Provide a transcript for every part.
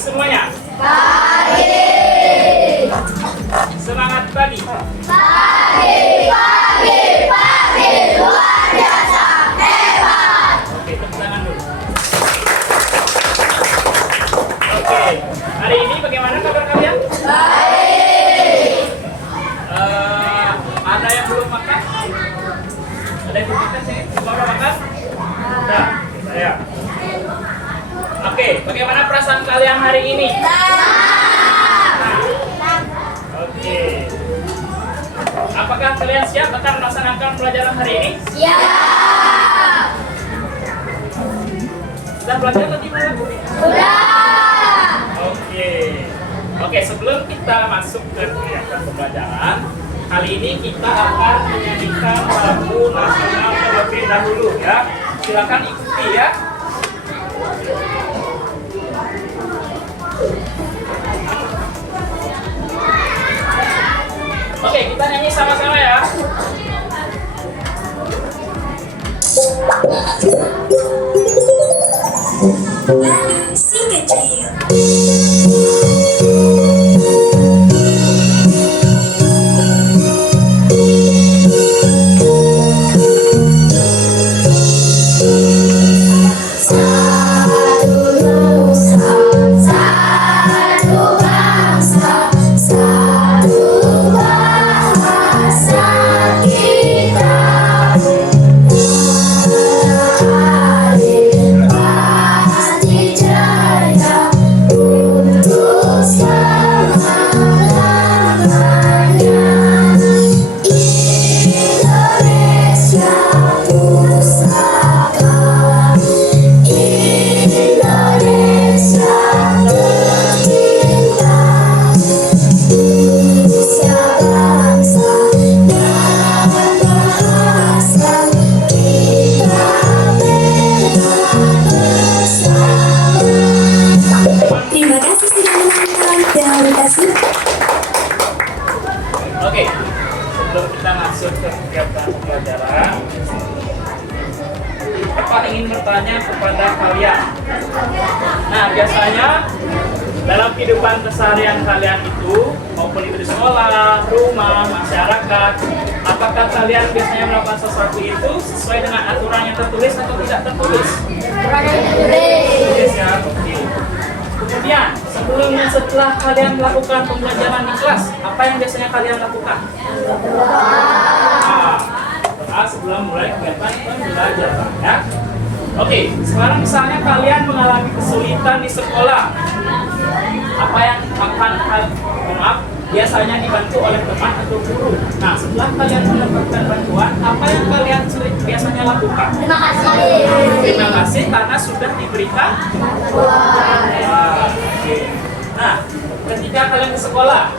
semuanya? Pagi. Semangat pagi. Pagi, pagi, pagi, luar biasa, hebat. Oke, tepuk tangan dulu. Oke, hari ini bagaimana kabar kalian? Baik. Ada yang belum makan? Ada yang belum makan sih? Semua udah makan? Udah, saya. Oke, bagaimana perasaan kalian hari ini? Oke. Apakah kalian siap akan melaksanakan pelajaran hari ini? Siap. Sudah belajar tadi malam? Sudah. Oke. Oke, sebelum kita masuk ke kegiatan pembelajaran, kali ini kita akan menyanyikan lagu nasional terlebih dahulu ya. Silakan ikuti ya. Oke, kita nyanyi sama-sama ya. Lalu si kecil. Oke, sebelum kita masuk ke kegiatan pembelajaran, Bapak ingin bertanya kepada kalian. Nah, biasanya dalam kehidupan keseharian kalian itu, maupun itu di sekolah, rumah, masyarakat, apakah kalian biasanya melakukan sesuatu itu sesuai dengan aturan yang tertulis atau tidak tertulis? Tertulis ya, oke. Kemudian, sebelumnya setelah kalian melakukan pembelajaran di kelas, apa yang biasanya kalian lakukan? Berdoa sebelum mulai kegiatan pembelajaran ya. Oke, sekarang misalnya kalian mengalami kesulitan di sekolah. Apa yang akan biasanya dibantu oleh teman atau guru. Nah, setelah kalian mendapatkan bantuan, apa yang kalian biasanya lakukan? Terima kasih. Terima kasih karena sudah diberikan. Oke. Nah, ketika kalian ke sekolah,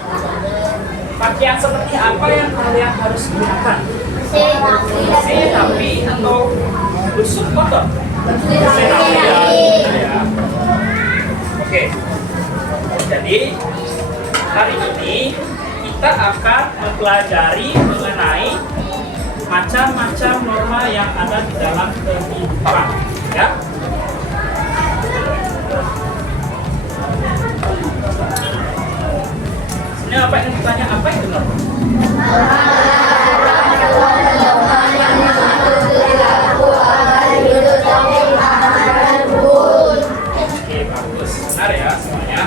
pakaian seperti apa yang kalian harus gunakan? Bersih, rapi, atau busuk kotor? Bersih, rapi ya. Oke. Jadi hari ini kita akan mempelajari mengenai macam-macam norma yang ada di dalam kehidupan, ya. Ini apa yang ditanya, apa itu norma? Oke, bagus, benar ya semuanya.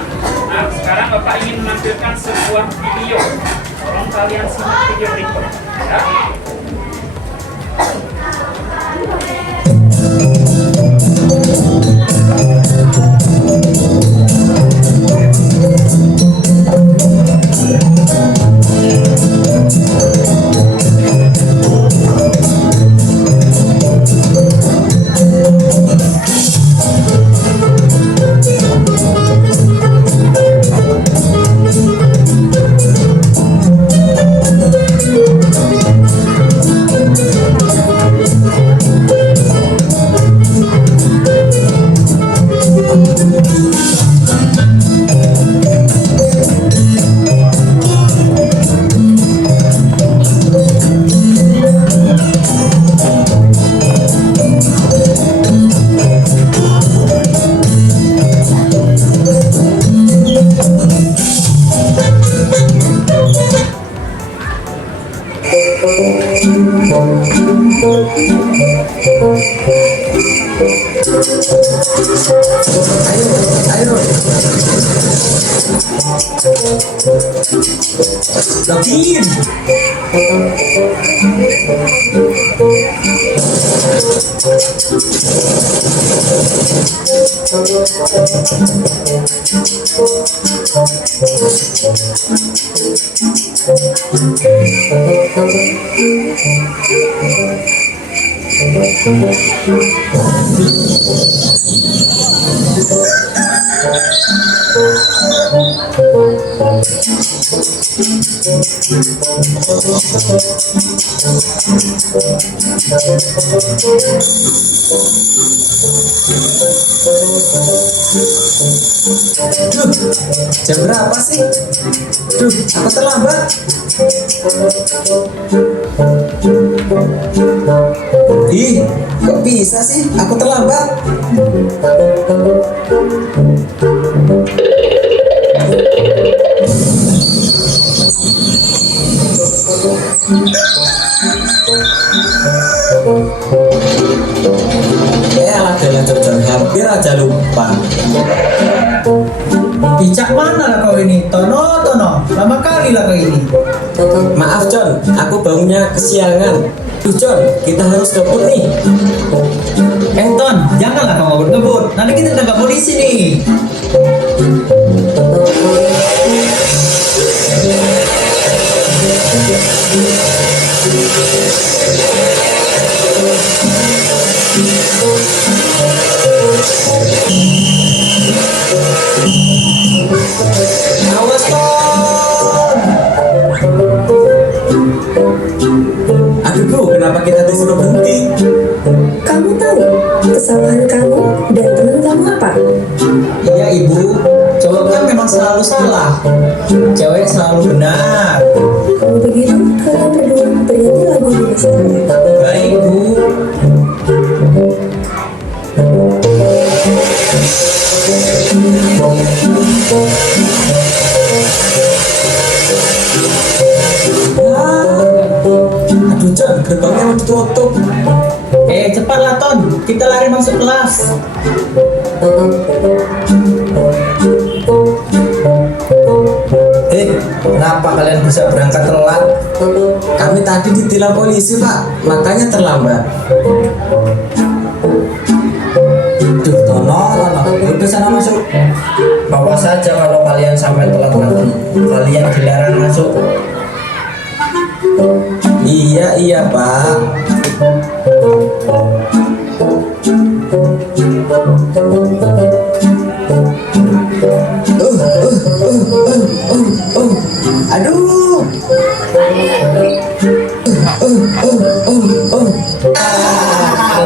Nah, sekarang Bapak ingin menampilkan sebuah video. Tolong kalian simak video berikut ya. Ayo. Login. Duh, jam berapa sih? Duh, aku terlambat. Ih, kok bisa sih? Aku terlambat. Alah, jalan-jalan hampir aja lupa. Bicak mana lah kau ini? Tono, lama kali lah kau ini. Maaf John, aku bangunnya kesiangan. Duh John, kita harus ngebut nih. Ton, janganlah kau ngebut-ngebut. Nanti kita tangkap polisi nih. Awas Ton. Aduh bro, kenapa kita disuruh berhenti? Kamu tahu kesalahan kamu dan teman kamu apa? Iya ibu, cowok kan memang selalu salah. Cewek selalu benar. Kalau begitu, kalian berdua bernyanyi lagu Indonesia Raya. Baik bu. Aduh John, gerbangnya mau ditutup. Cepatlah Ton, kita lari masuk kelas. Kenapa kalian bisa berangkat telat? Kami tadi ditilang polisi pak, makanya terlambat. Duh, Tono, udah sana masuk. Bawa saja kalau kalian sampai telat lagi. Kalian dilarang masuk. Iya pak. Aduh.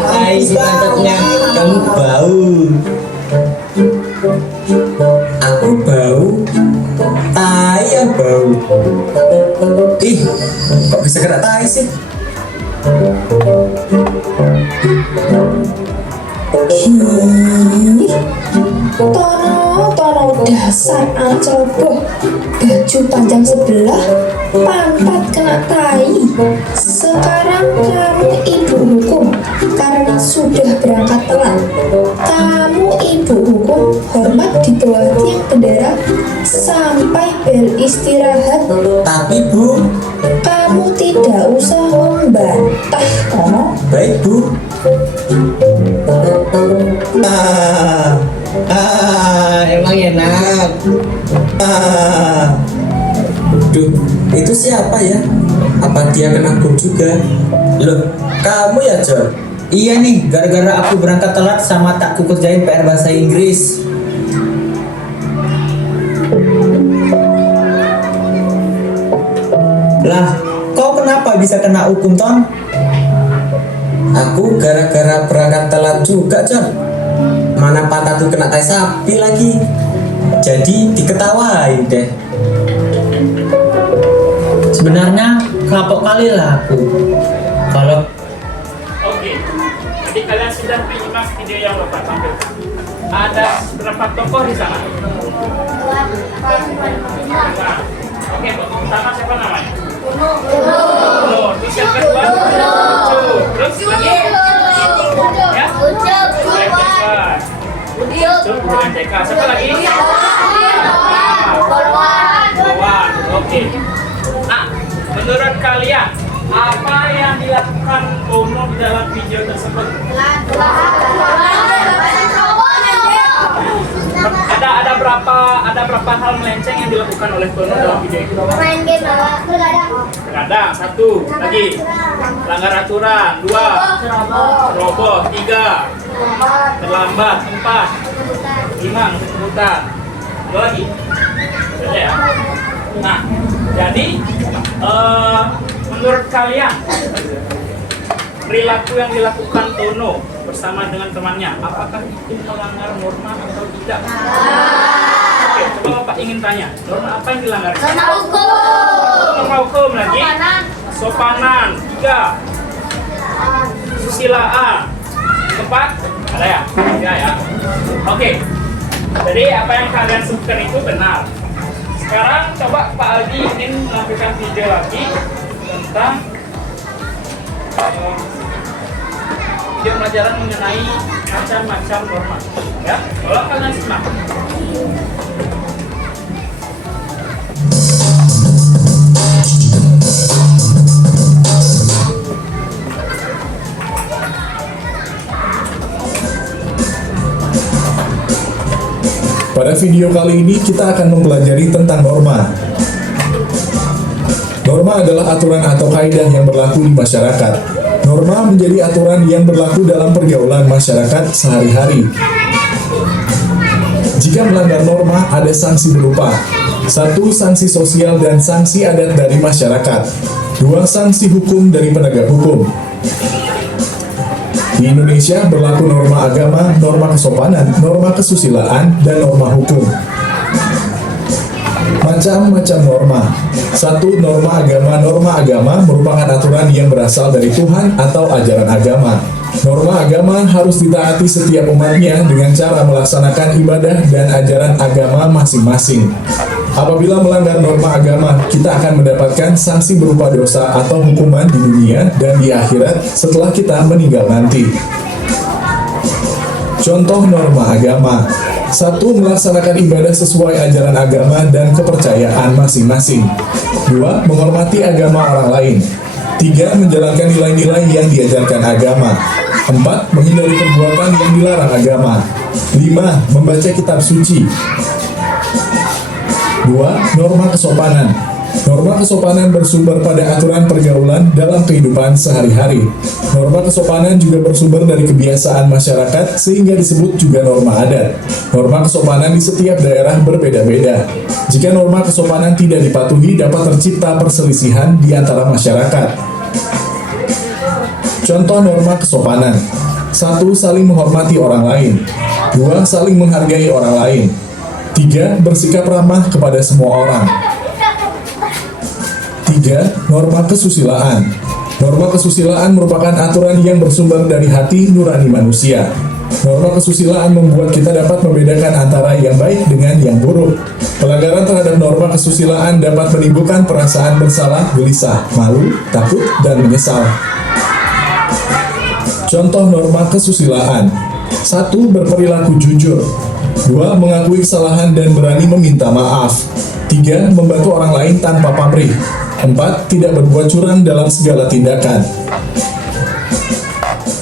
Hai si pantatnya. Kamu bau. Aku bau. Tai yang bau. Ih, kok bisa kena tai sih? Tono dasar ancoboh. Baju panjang sebelah, pantat kena tai. Sekarang kamu ibu hukum karena sudah berangkat telat. Kamu ibu hukum hormat di bawah tiang bendera sampai bel istirahat. Tapi bu, Kamu tidak usah membantah, Tono. baik bu. Emang enak. Duh, itu siapa ya? Apa dia kena bom juga? Loh, kamu ya John? Iya nih, gara-gara aku berangkat telat sama tak kukerjain PR bahasa Inggris. Lah, kau kenapa bisa kena hukum, Ton? Aku gara-gara berangkat telat juga John. Mana pantatku kena tai sapi lagi. Jadi diketawain deh. Sebenarnya kapok kali lah aku. Kalau Oke, jadi kalian sudah menyimak video yang Bapak tampilkan. Ada berapa tokoh di sana? Nah, oke, tokoh pertama siapa namanya? Kuno. Terus yang kedua? Lucu. Terus dengan TK. Siapa lagi? Poluan. Oke. Nah, menurut kalian apa yang dilakukan Tono di dalam video tersebut? Ada berapa hal melenceng yang dilakukan oleh Tono dalam video itu? Main game Terkadang, 1 lagi langgar aturan, 2 ceroboh, 3 terlambat, 4 5 kebutuhan, 2 lagi. Ada ya. Nah, jadi menurut kalian perilaku yang dilakukan Tono bersama dengan temannya, apakah itu melanggar norma atau tidak? Oke, coba Bapak ingin tanya, norma apa yang dilanggar? Norma hukum lagi? Sopanan. 3 susilaan. 4 ada ya? Ada ya. Oke. Jadi apa yang kalian sebutkan itu benar. Sekarang coba Pak Aldi ingin melakukan video lagi tentang video pelajaran mengenai macam-macam norma. Ya, kalau kalian simak. Pada video kali ini kita akan mempelajari tentang norma. Norma adalah aturan atau kaidah yang berlaku di masyarakat. Norma menjadi aturan yang berlaku dalam pergaulan masyarakat sehari-hari. Jika melanggar norma, ada sanksi berupa 1. Sanksi sosial dan sanksi adat dari masyarakat. 2. Sanksi hukum dari penegak hukum. Di Indonesia berlaku norma agama, norma kesopanan, norma kesusilaan, dan norma hukum. Macam-macam norma. 1. Norma agama. Norma agama merupakan aturan yang berasal dari Tuhan atau ajaran agama. Norma agama harus ditaati setiap umatnya dengan cara melaksanakan ibadah dan ajaran agama masing-masing. Apabila melanggar norma agama, kita akan mendapatkan sanksi berupa dosa atau hukuman di dunia dan di akhirat setelah kita meninggal nanti. Contoh norma agama. 1. Melaksanakan ibadah sesuai ajaran agama dan kepercayaan masing-masing. 2. Menghormati agama orang lain. 3. Menjalankan nilai-nilai yang diajarkan agama. 4. Menghindari perbuatan yang dilarang agama. 5. Membaca kitab suci. 2. Norma kesopanan. Norma kesopanan bersumber pada aturan pergaulan dalam kehidupan sehari-hari. Norma kesopanan juga bersumber dari kebiasaan masyarakat sehingga disebut juga norma adat. Norma kesopanan di setiap daerah berbeda-beda. Jika norma kesopanan tidak dipatuhi, dapat tercipta perselisihan di antara masyarakat. Contoh norma kesopanan. 1. Saling menghormati orang lain. 2. Saling menghargai orang lain. 3. Bersikap ramah kepada semua orang. 3. Norma kesusilaan. Norma kesusilaan merupakan aturan yang bersumber dari hati nurani manusia. Norma kesusilaan membuat kita dapat membedakan antara yang baik dengan yang buruk. Pelanggaran terhadap norma kesusilaan dapat menimbulkan perasaan bersalah, gelisah, malu, takut, dan menyesal. Contoh norma kesusilaan. 1. Berperilaku jujur. 2. Mengakui kesalahan dan berani meminta maaf. 3. Membantu orang lain tanpa pamrih. 4. Tidak berbuat curang dalam segala tindakan.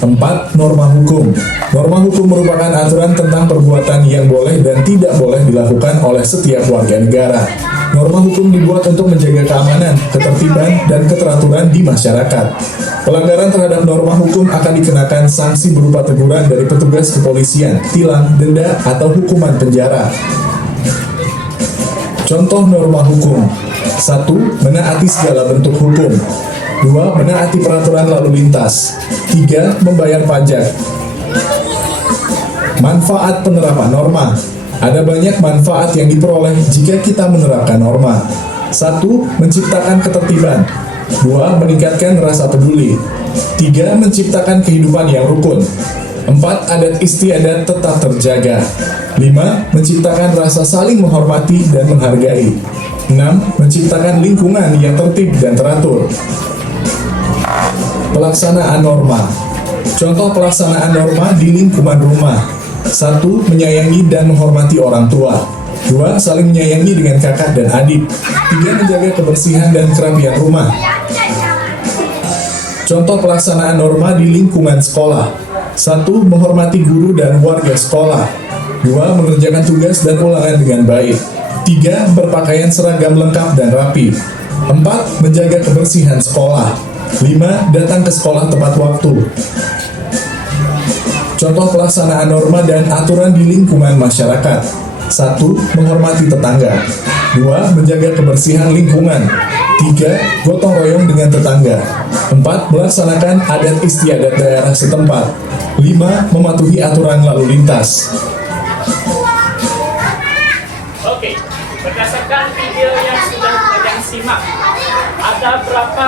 4. Norma hukum. Norma hukum merupakan aturan tentang perbuatan yang boleh dan tidak boleh dilakukan oleh setiap warga negara. Norma hukum dibuat untuk menjaga keamanan, ketertiban, dan keteraturan di masyarakat. Pelanggaran terhadap norma hukum akan dikenakan sanksi berupa teguran dari petugas kepolisian, tilang, denda, atau hukuman penjara. Contoh norma hukum. 1. Menaati segala bentuk hukum. 2. Menaati peraturan lalu lintas. 3. Membayar pajak. Manfaat penerapan norma. Ada banyak manfaat yang diperoleh jika kita menerapkan norma. 1. Menciptakan ketertiban. 2. Meningkatkan rasa peduli. 3. Menciptakan kehidupan yang rukun. 4. Adat istiadat tetap terjaga. 5. Menciptakan rasa saling menghormati dan menghargai. 6. Menciptakan lingkungan yang tertib dan teratur. Pelaksanaan norma. Contoh pelaksanaan norma di lingkungan rumah. 1. Menyayangi dan menghormati orang tua. 2. Saling menyayangi dengan kakak dan adik. 3. Menjaga kebersihan dan kerapian rumah. Contoh pelaksanaan norma di lingkungan sekolah. 1. Menghormati guru dan warga sekolah. 2. Mengerjakan tugas dan ulangan dengan baik. 3. Berpakaian seragam lengkap dan rapi. 4. Menjaga kebersihan sekolah. 5. Datang ke sekolah tepat waktu. Contoh pelaksanaan norma dan aturan di lingkungan masyarakat. 1. Menghormati tetangga. 2. Menjaga kebersihan lingkungan. 3. Gotong royong dengan tetangga. 4. Melaksanakan adat istiadat daerah setempat. 5. Mematuhi aturan lalu lintas. Oke, berdasarkan video yang sudah kalian simak, ada berapa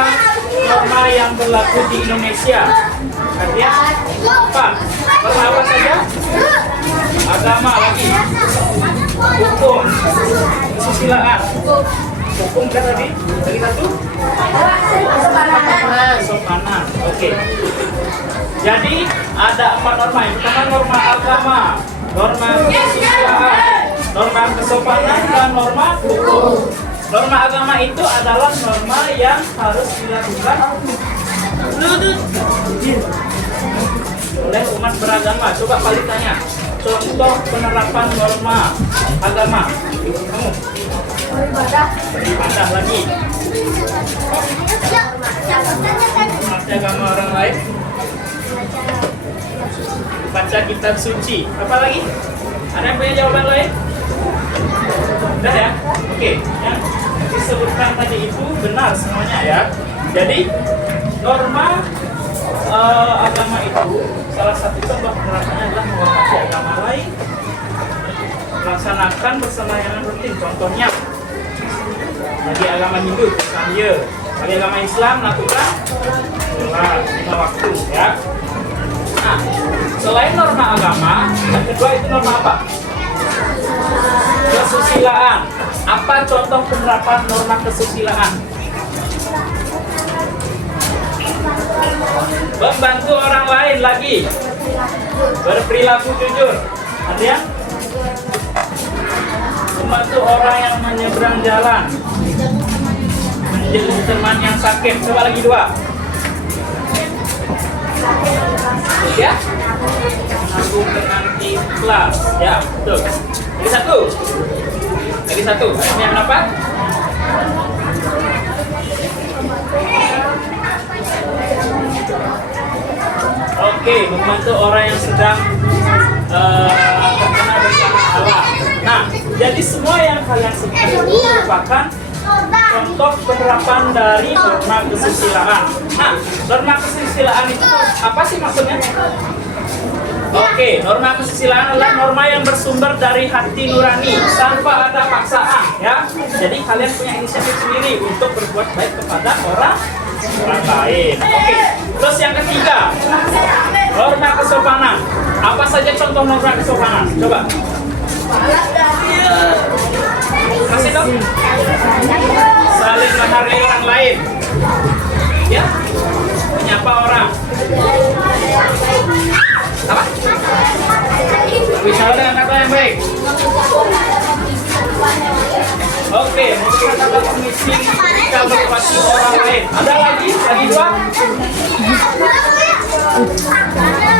norma yang berlaku di Indonesia? Kalian apa? Norma apa saja? Agama lagi, hukum, kesusilaan, hukum kan tadi? Lagi satu? Kesopanan. Oke. Jadi ada 4 norma. Yang pertama norma agama, norma kesusilaan, norma kesopanan, dan norma hukum. Norma agama itu adalah norma yang harus dilakukan oleh umat beragama. Coba kalian tanya, contoh penerapan norma agama. Kamu beribadah lagi. Hormati agama orang lain. Baca kitab suci. Apa lagi? Ada yang punya jawaban lain? Udah ya? Oke. Yang disebutkan tadi itu benar semuanya ya. Jadi norma agama itu salah satu contoh penerapannya adalah menghormati agama lain, melaksanakan persembahyaan rutin. Contohnya bagi agama Hindu Samya, bagi agama Islam lakukan sholat 5 waktu ya. Nah, selain norma agama, yang kedua itu norma apa? Kesusilaan. Apa contoh penerapan norma kesusilaan? Membantu orang lain lagi, berperilaku jujur. Artinya membantu orang yang menyeberang jalan, menjadi teman yang sakit. Coba lagi 2. Ya, menanggung dengan ikhlas. Ya, betul. Jadi 1. Jadi 1. Ini yang apa? Oke, membantu orang yang sedang terkena bencana alam. Nah, jadi semua yang kalian sebutkan itu merupakan contoh penerapan dari norma kesusilaan. Nah, norma kesusilaan itu apa sih maksudnya? Oke, norma kesusilaan adalah norma yang bersumber dari hati nurani tanpa ada paksaan, ya. Jadi kalian punya inisiatif sendiri untuk berbuat baik kepada orang lain. Oke, terus yang ketiga, norma kesopanan. Apa saja contoh norma kesopanan? Coba. Masih dong? Saling menghargai orang lain. Ya, menyapa orang. Apa? Bicara dengan kata yang baik. Oke, memberikan kata permisi ketika melewati orang lain. Ada lagi? Lagi 2?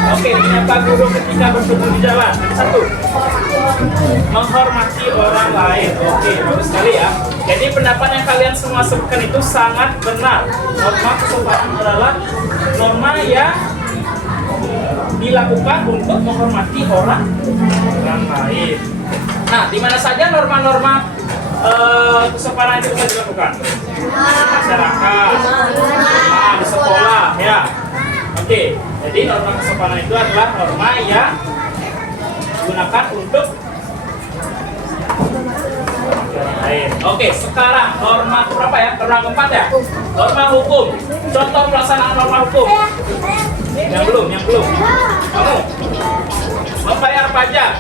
Oke, menyapa guru ketika bertemu di jalan. 1. Menghormati orang lain. Oke, bagus sekali ya. Jadi pendapat yang kalian semua sebutkan itu sangat benar. Norma kesopanan adalah norma yang dilakukan untuk menghormati orang lain. Nah, di mana saja norma-norma kesopanan itu bisa dilakukan? Di masyarakat, di sekolah, ya. Oke, jadi norma kesopanan itu adalah norma yang digunakan untuk orang lain. Oke, sekarang norma berapa ya? Norma keempat ya? Norma hukum. Contoh pelaksanaan norma hukum. Yang belum. Kamu membayar pajak,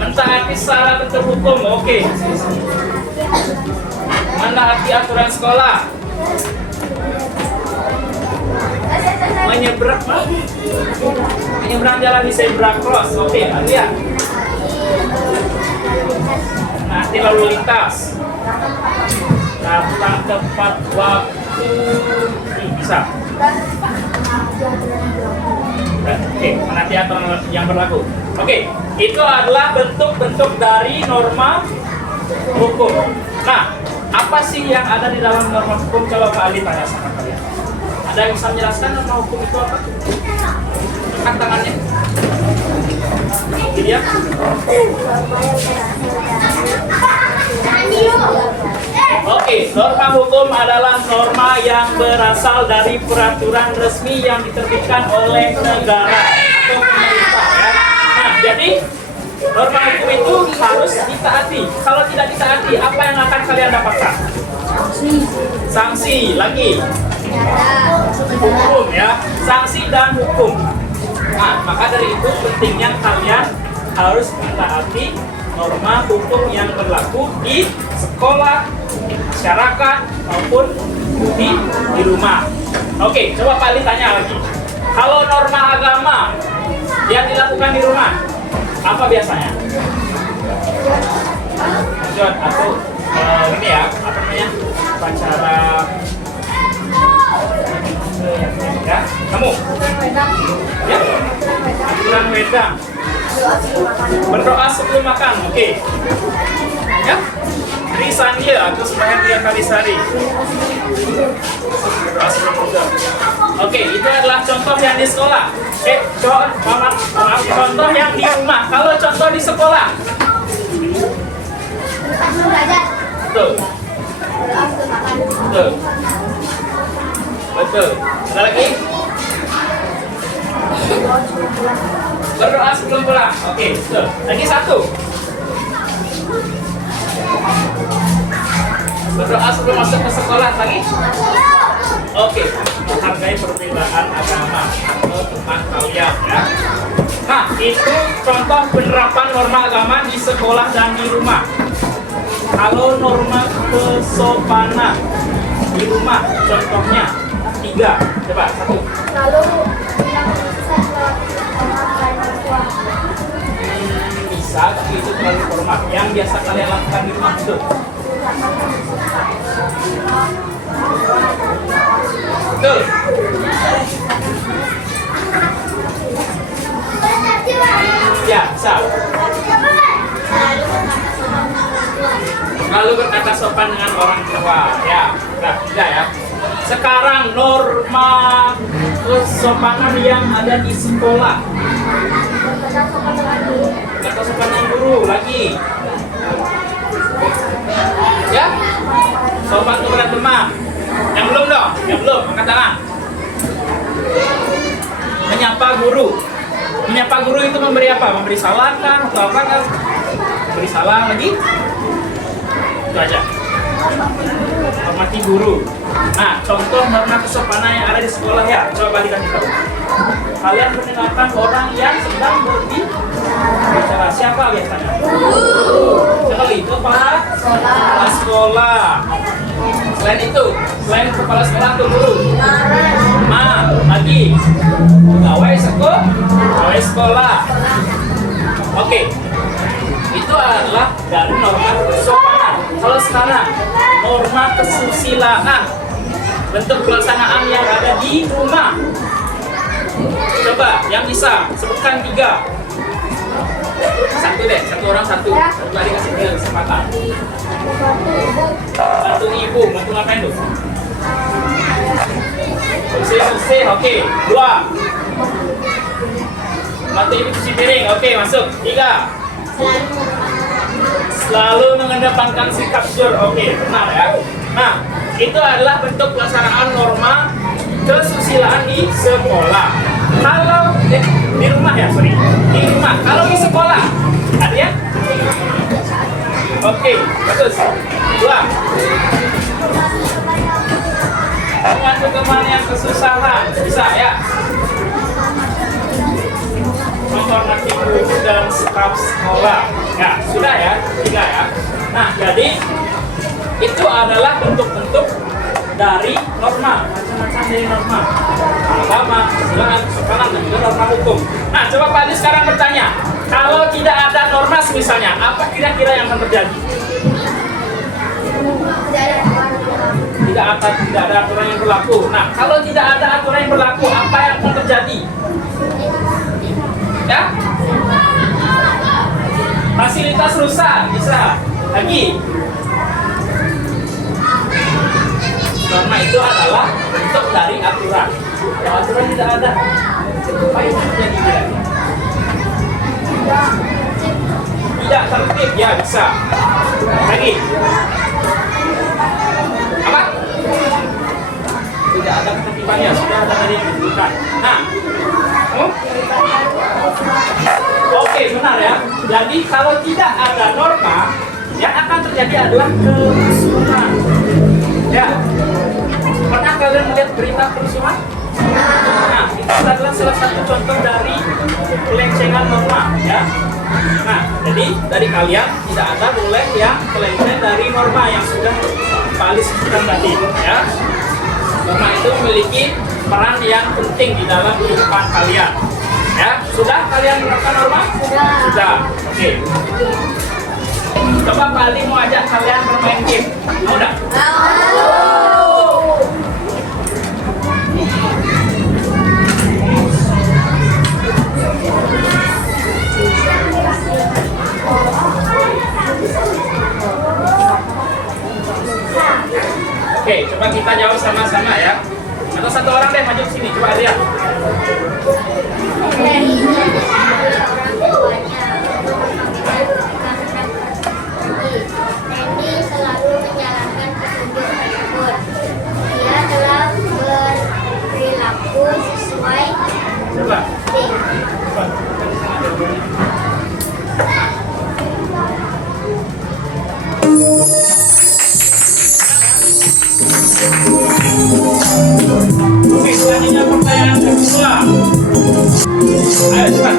mentaati syarat bentuk hukum. Oke. Menaati aturan sekolah, menyeberang jalan di zebra cross. Oke, lihat. Nanti lalu lintas. Datang tepat waktu. Bisa. Oke, nanti aturan yang berlaku. Oke, itu adalah bentuk-bentuk dari norma hukum. Nah, apa sih yang ada di dalam norma hukum? Coba Pak Ali tanya sama kalian. Ada yang bisa menjelaskan norma hukum itu apa? Angkat tangannya. Ini ya. Oke, norma hukum adalah norma yang berasal dari peraturan resmi yang diterbitkan oleh negara atau pemerintah ya. Nah, jadi norma hukum itu harus ditaati. Kalau tidak ditaati, apa yang akan kalian dapatkan? Sanksi lagi. Hukum ya, sanksi dan hukum. Nah, maka dari itu pentingnya kalian harus mentaati norma hukum yang berlaku di sekolah, masyarakat maupun di rumah. Oke, coba Pak Ali tanya lagi. Kalau norma agama yang dilakukan di rumah, apa biasanya? John, atau ini ya, apa namanya? Upacara ya, kamu? Ya, aturan wedang. Berdoa sebelum makan, oke? Ya, risan dia atau sembahyang 3 kali sehari. Berdoa sebelum makan. Oke, itu adalah contoh yang di sekolah. Contoh yang di rumah. Kalau contoh di sekolah, betul. Betul. Betul. Ada lagi? Berdoa sebelum pulang. Oke, betul. Lagi satu. Berdoa sebelum masuk ke sekolah lagi. Oke, menghargai perbedaan agama atau teman kalian ya. Nah, itu contoh penerapan norma agama di sekolah dan di rumah. Kalau norma kesopanan di rumah, contohnya 3. Coba, 1. Bisa, tapi itu terlalu formal. Yang biasa kalian lakukan di rumah itu. Betul. Ya, bisa. Lalu berkata sopan dengan orang tua. Ya, nah, tidak ya. Sekarang norma kesopanan yang ada di sekolah. Kata sopan dengan guru lagi. Ya, sopan kepada teman. Yang belum dong, yang belum, angkat tangan. Menyapa guru. Menyapa guru itu memberi apa? Memberi salam kan? Atau apa kan? Memberi salam lagi. Itu aja. Hormati guru. Nah, contoh norma kesopanan yang ada di sekolah ya. Coba dikasih tahu. Kalian mendengarkan orang yang sedang berbicara. Siapa biasanya? Kalau itu kepala sekolah. Selain itu, selain kepala sekolah tuh guru. Lagi. Pegawai sekolah. Oke. Itu adalah dari norma kesopanan. Kalau sekarang norma kesusilaan, bentuk pelaksanaan yang ada di rumah. Coba yang bisa sebutkan 3. Satu deh, satu orang satu. Coba dikasih kesempatan. Satu ibu, bantu ngapain tuh? Susi, oke. 2. Bantu ibu cuci piring, oke, masuk. 3. Selalu mengedepankan sikap jujur, oke, benar ya. Nah, itu adalah bentuk pelaksanaan norma kesusilaan di sekolah. Kalau di rumah ya, di rumah. Kalau di sekolah, ada ya? Oke, bagus. 2. Membantu teman yang kesusahan, bisa ya? Menghormati guru dan staf sekolah. Ya, sudah ya, 3 ya. Nah, jadi itu adalah bentuk-bentuk dari norma. Macam-macam dari norma. Agama, kesilaan, kesopanan, dan juga norma hukum. Nah, coba Pak Adi sekarang bertanya, kalau tidak ada norma misalnya, apa kira-kira yang akan terjadi? Tidak ada aturan yang berlaku. Nah, kalau tidak ada aturan yang berlaku, apa yang akan terjadi? Ya? Fasilitas rusak, bisa. Lagi. Norma itu adalah bentuk dari aturan. Kalau aturan tidak ada, apa yang terjadi kira-kira? Tidak tertib, ya bisa. Lagi. Apa? Tidak ada ketertibannya, sudah ada tadi yang disebutkan. Nah, oke, benar ya. Jadi kalau tidak ada norma, yang akan terjadi adalah kerusuhan. Ya, pernah kalian melihat berita kerusuhan? Nah, itu adalah salah satu contoh dari pelencengan norma, ya. Nah, jadi dari kalian tidak ada boleh yang melenceng dari norma yang sudah Pak Ali sebutkan tadi, ya. Norma itu memiliki peran yang penting di dalam kehidupan kalian. Ya, sudah kalian menerapkan norma? Sudah. Oke. Coba Pak Ali mau ajak kalian bermain game. Mau enggak? Oke, coba kita jawab sama-sama ya. Atau satu orang deh maju sini, coba lihat. Randy selalu menjalankan petunjuk tersebut. Dia telah berperilaku sesuai Coba. insting. Oke, selanjutnya pertanyaan kedua. Ayo cepat.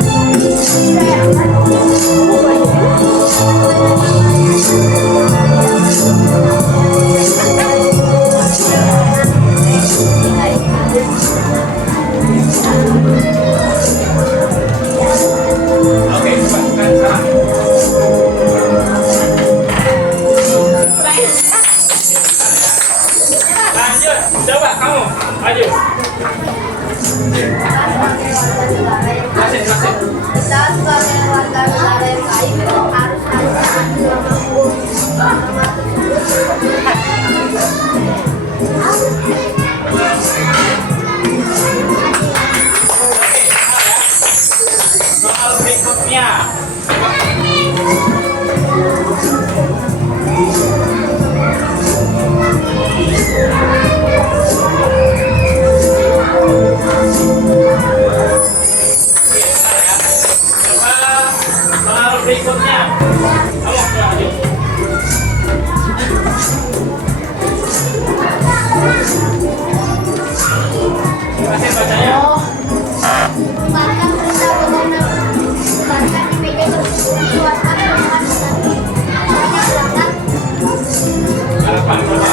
Oke, cepat kan salah. Lanjut, coba kamu maju. Masih. Kita sebagai warga negara yang baik harus taati norma hukum. Norma Soal berikutnya. Soal berikutnya. Ayo, maju. Masih bacanya. Bahkan perintah gubernur bahkan di meja keluarkan dengan Harapan coba.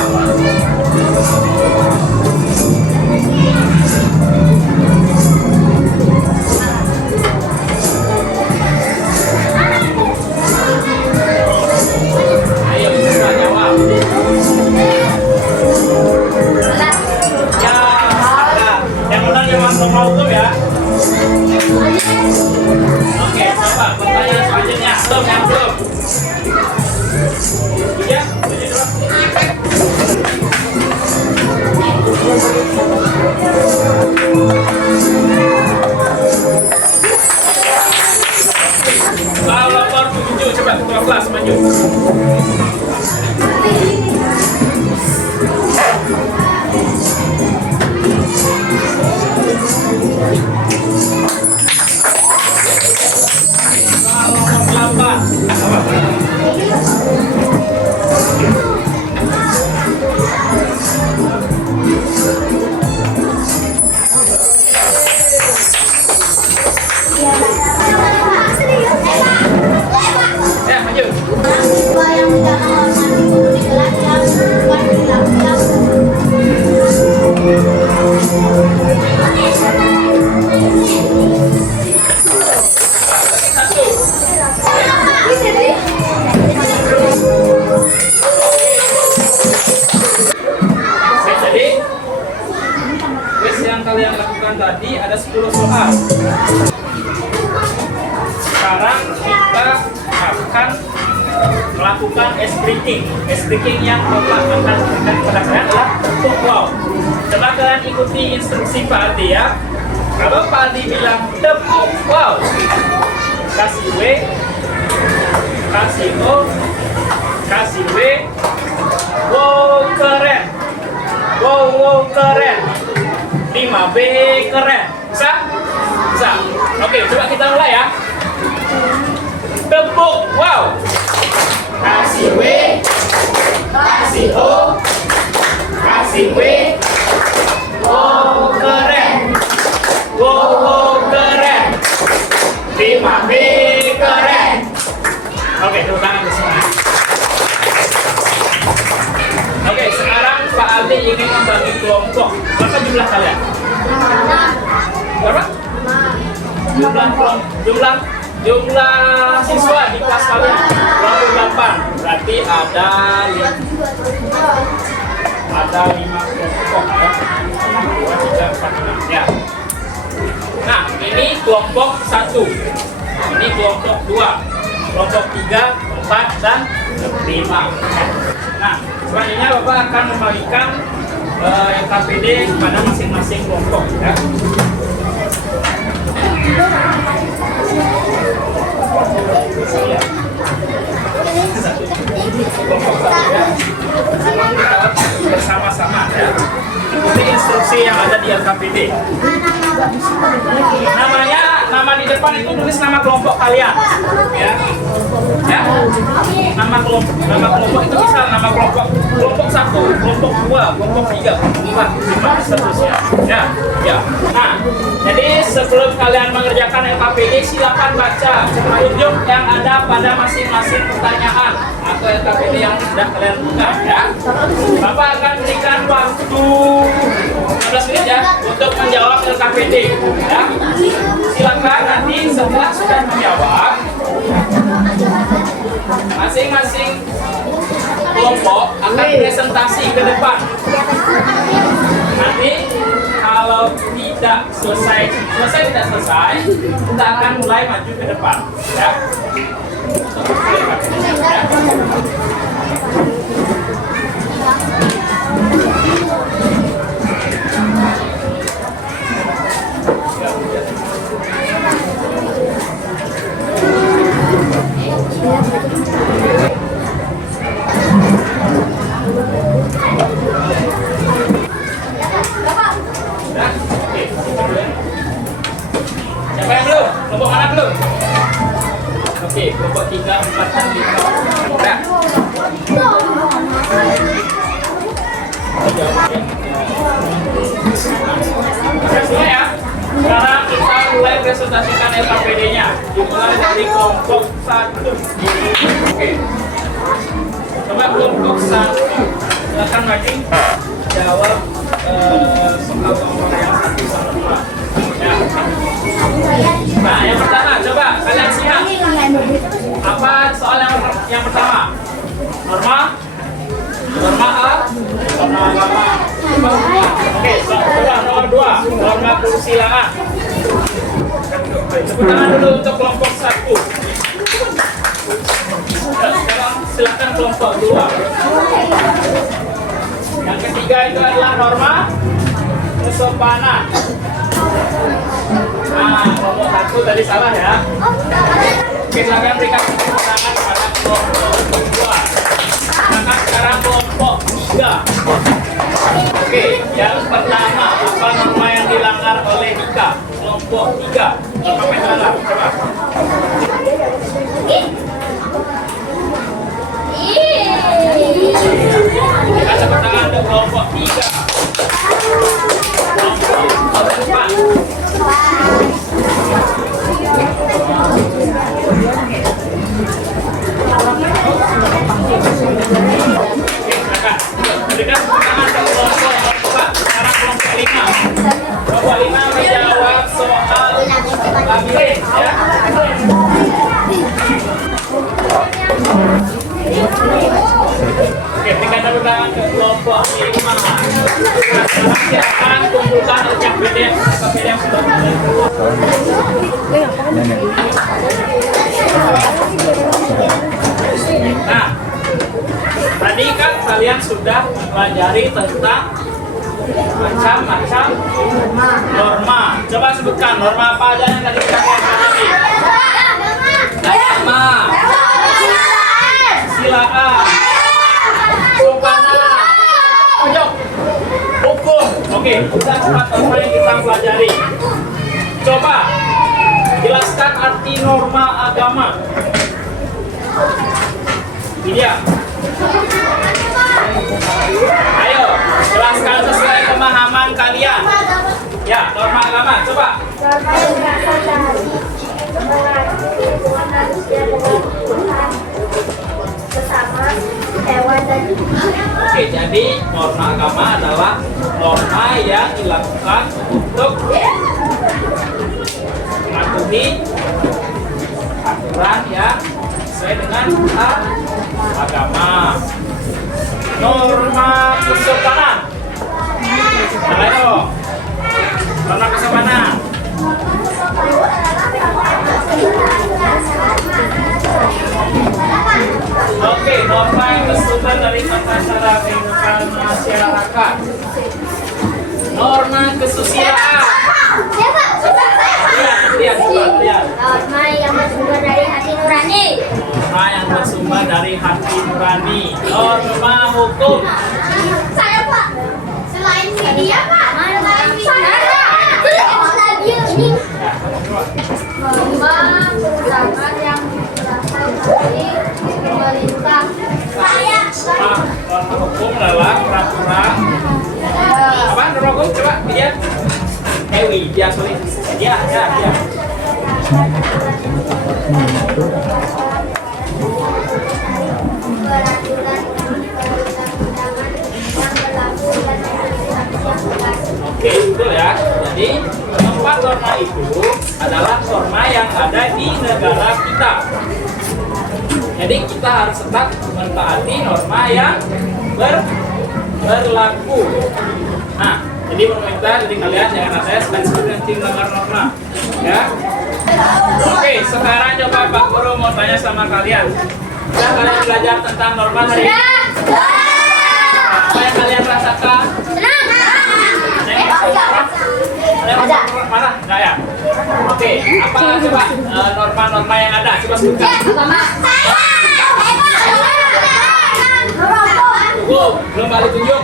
Ayo coba jawab. Ya, ada. Yang benar jawab norma hukum ya. Oke, coba pertanyaan selanjutnya. Belum, yang belum. Ya, jadi coba. Soal nomor 7, coba ketua kelas maju. Soal nomor 8. Ya, maju. yang menjaga Lagi satu. Oke, jadi quiz yang kalian lakukan tadi ada 10 soal. Sekarang kita akan melakukan ice breaking. Ice breaking yang Bapak akan berikan kepada kalian adalah tepuk wow. Coba kalian ikuti instruksi Pak Aldi ya. Kalau Pak Aldi bilang tepuk wow, kasih W, kasih O, kasih W, wow keren, wow keren, 5B keren. Bisa? Bisa. Oke, coba kita mulai ya. Tepuk wow, kasih W, kasih O, kasih W, wow keren, wow keren, 5B keren. Oke, tepuk tangan ke semua. Oke, sekarang Pak Aldi ingin membagi kelompok. Berapa jumlah kalian? Berapa? Jumlah siswa di kelas kalian 28. Berarti ada 5 kelompok ya. 2, 3, 4, 5 ya. Nah, ini kelompok 1. Ini kelompok 2. Kelompok 3, 4, dan 5. Nah, selanjutnya Bapak akan membagikan LKPD pada masing-masing kelompok ya. Kelompok 1 ya. Bersama-sama ya. Ikuti instruksi yang ada di LKPD. Nama di depan itu tulis nama kelompok kalian ya. Ya. Nama kelompok itu bisa nama kelompok 1, kelompok 2, kelompok 3, kelompok 4, 5 seterusnya. Ya. Ya. Nah, jadi sebelum kalian mengerjakan LKPD silakan baca petunjuk yang ada pada masing-masing pertanyaan atau LKPD yang sudah kalian buka ya. Bapak akan berikan waktu 15 menit ya untuk menjawab LKPD ya. Silakan nanti setelah sudah menjawab, masing-masing kelompok akan presentasi ke depan. Nanti kalau tidak selesai, kita akan mulai maju ke depan ya. Untuk LKPD ya. Siapa yang belum? Kelompok mana belum? Oke, kelompok 3, 4, dan 5. Nah. Oke, semua ya. Sekarang kita mulai presentasikan LKPD-nya. Dimulai dari kelompok 1. Oke. Coba kelompok 1. Silakan lagi jawab soal yang 1 sampai 2. Ya. Nah, yang pertama, coba kalian simak. Apa soal yang pertama? Norma A, norma agama. Oke, coba nomor 2, norma kesusilaan. Tepuk tangan dulu untuk kelompok 1. Sekarang silakan kelompok 2. Yang ketiga itu adalah norma kesopanan. Nah, kelompok 1 tadi salah ya. Oke, silakan berikan tepuk tangan pada kelompok 2. Silakan sekarang kelompok 3. Oke, yang pertama apa norma yang dilanggar oleh Dika? Kelompok 3. Apa yang salah? Coba. Kita tepuk tangan untuk kelompok 3. Kelompok 4. Berikan tangan ke kelompok 4. Sekarang kelompok 5. Kelompok 5 menjawab soal ke kelompok 5. Nah, sekarang silakan kumpulkan ucap PDF yang sudah mulai keluar. Nah, tadi kan kalian sudah mempelajari tentang macam-macam norma. Coba sebutkan norma apa aja yang tadi kita pelajari. Agama, silaan, sopanan, pojok, hukum. Oke, kita cepat norma yang kita pelajari. Coba jelaskan arti norma agama. Ini dia. Ayo, jelaskan sesuai pemahaman kalian. Ya, norma agama. Coba. Norma yang berasal dari mengerti hubungan manusia dengan Tuhan bersama hewan dan Oke, jadi norma agama adalah norma yang dilakukan untuk mematuhi aturan yang sesuai dengan agama. Norma kesopanan. Ayo, norma kesopanan. Oke, norma yang bersumber dari tata cara kehidupan masyarakat. Norma kesusilaan. Lihat. norma yang bersumber dari hati nurani. Norma yang bersumber dari hati nurani. Norma hukum. Saya Pak. Selain media Pak. Selain media. Norma peraturan yang berasal dari pemerintah. Norma hukum adalah peraturan. Apa norma hukum? Coba lihat. Dia sorry. Dia. Oke, betul ya. Jadi empat norma itu adalah norma yang ada di negara kita. Jadi kita harus tetap mentaati norma yang berlaku. Nah, jadi pemerintah dari kalian jangan ada spesifik nanti melanggar norma, ya. Oke, sekarang coba Pak Guru mau tanya sama kalian. Sudah kalian belajar tentang norma hari ini? Apa yang kalian rasakan? Ada. Mana? Enggak ya? Oke, apa coba norma-norma yang ada? Coba sebutkan. Belum balik tunjuk.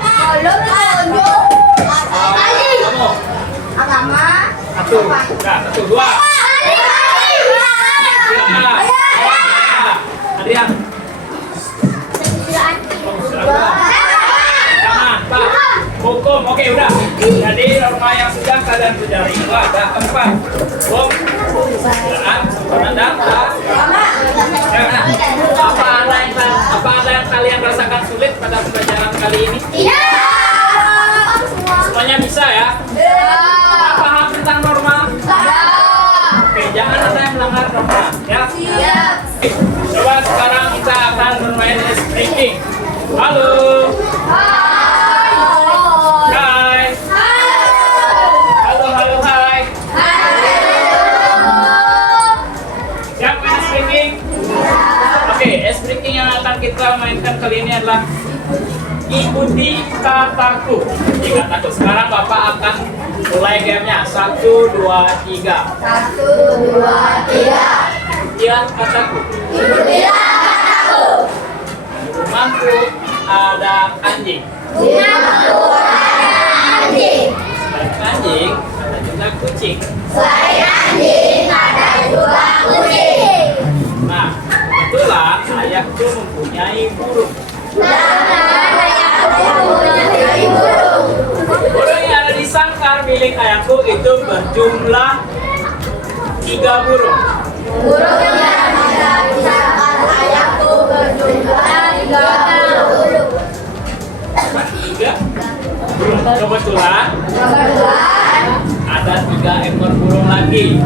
Kamu? Agama. Satu. Enggak, satu, dua. Adrian. Jangan, Pak. Hukum, oke udah. Jadi norma yang sudah kalian pelajari itu ada empat. Hukum, silaan, sopanan, dan apa ada yang kalian rasakan sulit pada pembelajaran kali ini? Iya. Semuanya bisa ya? Paham tentang norma? Oke, jangan ada yang melanggar norma, ya? Oke, coba sekarang kita akan bermain ice breaking. Halo. Hai. Halo, hai. Siap main ice breaking? Oke, ice breaking yang akan kita mainkan kali ini adalah ikuti kataku. Sekarang Bapak akan mulai gamenya. 1, 2, 3. 1, 2, 3. Lihat kataku. Rumahku ada anjing. Selain anjing, ada juga kucing. Nah, kebetulan ayahku mempunyai burung. Burung yang ada di sangkar milik ayahku itu berjumlah 3 burung. Tiga. Kebetulan ada 3 ekor burung lagi.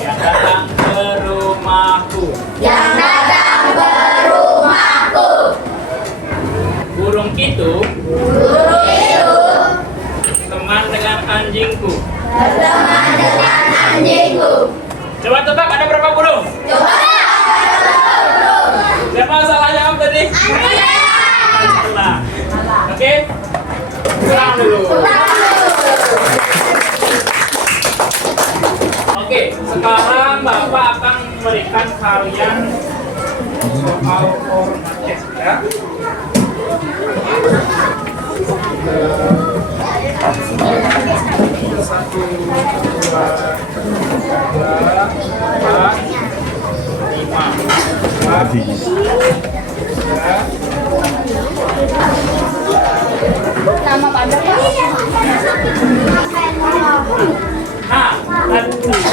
Yang datang ke rumahku. sekarang Bapak akan memberikan kalian soal formatnya ya. Satu, dua, tiga, empat, lima. Nama pada Pak. Nah,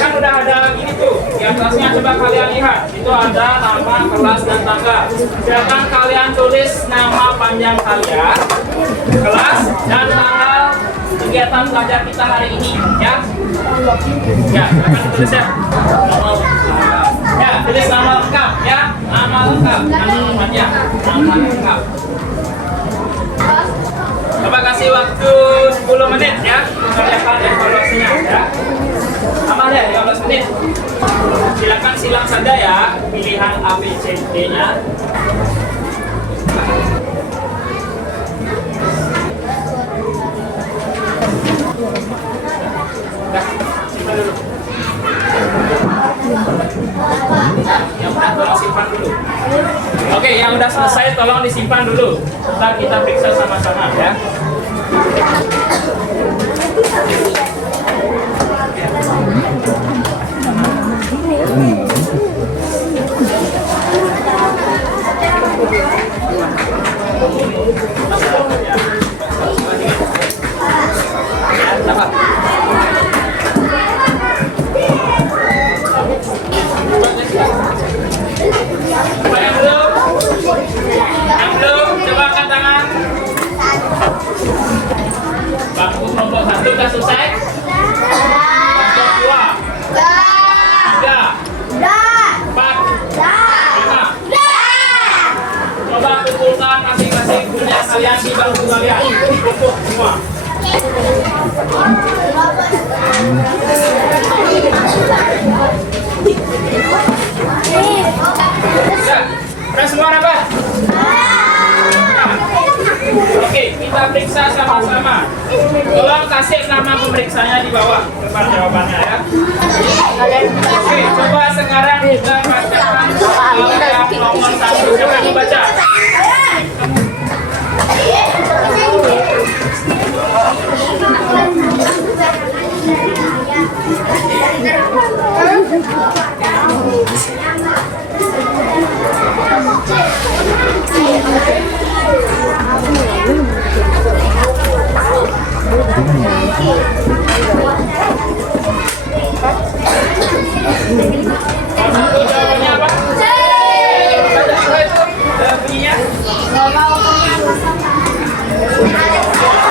kan udah ada ini tuh. Di atasnya coba kalian lihat. Itu ada nama, kelas, dan tanggal. Silakan kalian tulis nama panjang kalian, kelas, dan tanggal kegiatan belajar kita hari ini, ya. Ya, silakan tulis ya. Ya, tulis nama lengkap, ya. Nama lengkap, nama panjang, nama lengkap. Coba kasih waktu 10 menit ya mengerjakan evaluasinya ya. Sama deh 15 menit. Silakan silang saja ya pilihan A, B, C, D-nya. Nah, simpan dulu. Yang udah tolong simpan dulu. Oke, yang udah selesai tolong disimpan dulu. Ntar kita periksa sama-sama ya. Yang belum, coba angkat tangan. Bangku kelompok 1 sudah selesai. Kelompok 2, 3, 4, 5. Coba kumpulkan masing-masing punya kalian di bangku kalian. Kumpul semua. Ya, udah semua dapat? Oke, kita periksa sama-sama. Tolong kasih nama pemeriksanya di bawah depan jawabannya ya. Oke, coba sekarang kita bacakan soal yang nomor 1. Coba dibaca. Satu jawabannya apa? Baca coba itu bunyinya.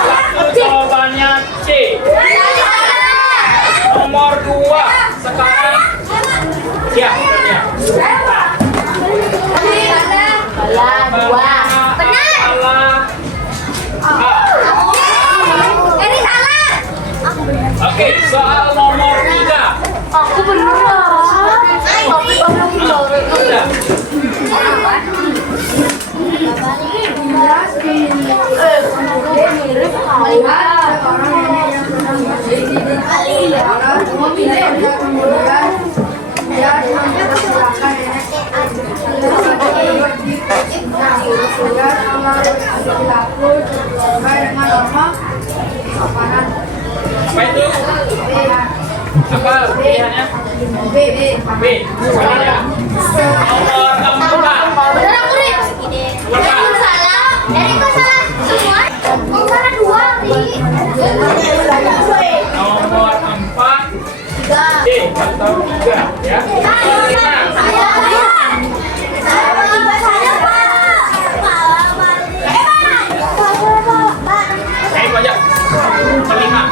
Satu jawabannya C. Nomor 2 sekarang ya benar. Oke, soal nomor 3. Aku beneran. Tapi Udah. Apa itu? Apa pilihannya? B. Salah ya? Nomor 4. bener aku nih. Dari salah. Dari kok salah semua. Kok salah 2 nih. Nomor 4. D atau 3 ya? Gimana? Saya banyak. Kelima.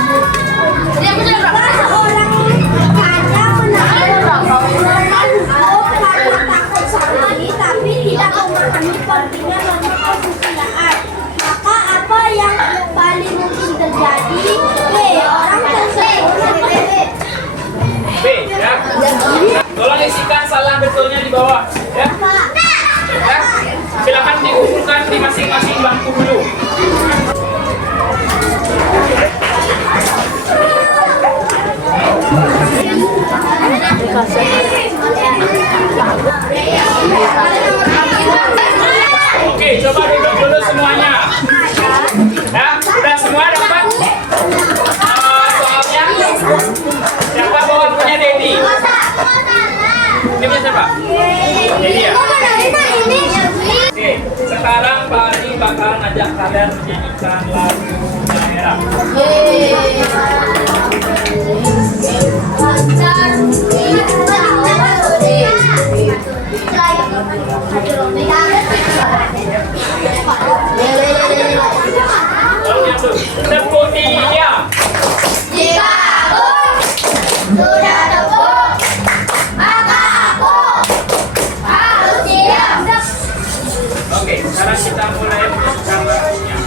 Tapi tidak memahami pentingnya norma kesusilaan. Maka apa yang paling mungkin terjadi? B. Orang tersebut B ya. Tolong isikan salah betulnya di bawah ya. Ya. Silakan dikumpulkan di masing-masing bangku dulu. Oke, coba duduk dulu semuanya. Ya, sudah semua dapat? Soalnya, siapa bawa punya Dedi? Ini punya siapa? Dedi ya? Oke, sekarang Pak Adi bakal ngajak kalian menyanyikan lagu daerah. Lalu yang tepuk dia. Jika aku sudah tepuk, maka aku harus diam. Oke, sekarang kita mulai menyanyikan lagunya.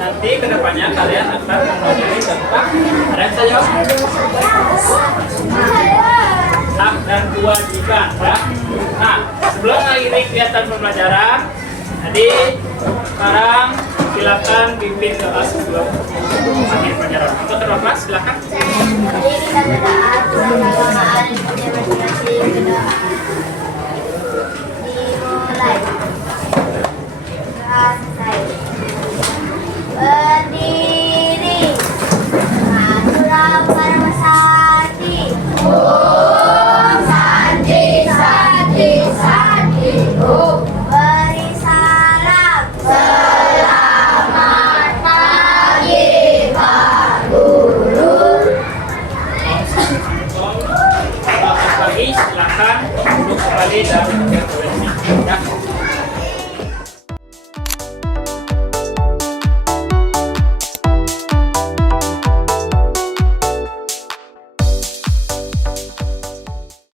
Nanti kedepannya kalian akan mempelajari tentang ada yang saya hak dan kewajiban ya. Nah, sebelum mengakhiri kegiatan pembelajaran, jadi sekarang silakan pimpin doa sebelum akhir pelajaran. Untuk terima silakan. Jadi kita berdoa, Tuhan Allah Maha Adil, punya masing-masing berdoa.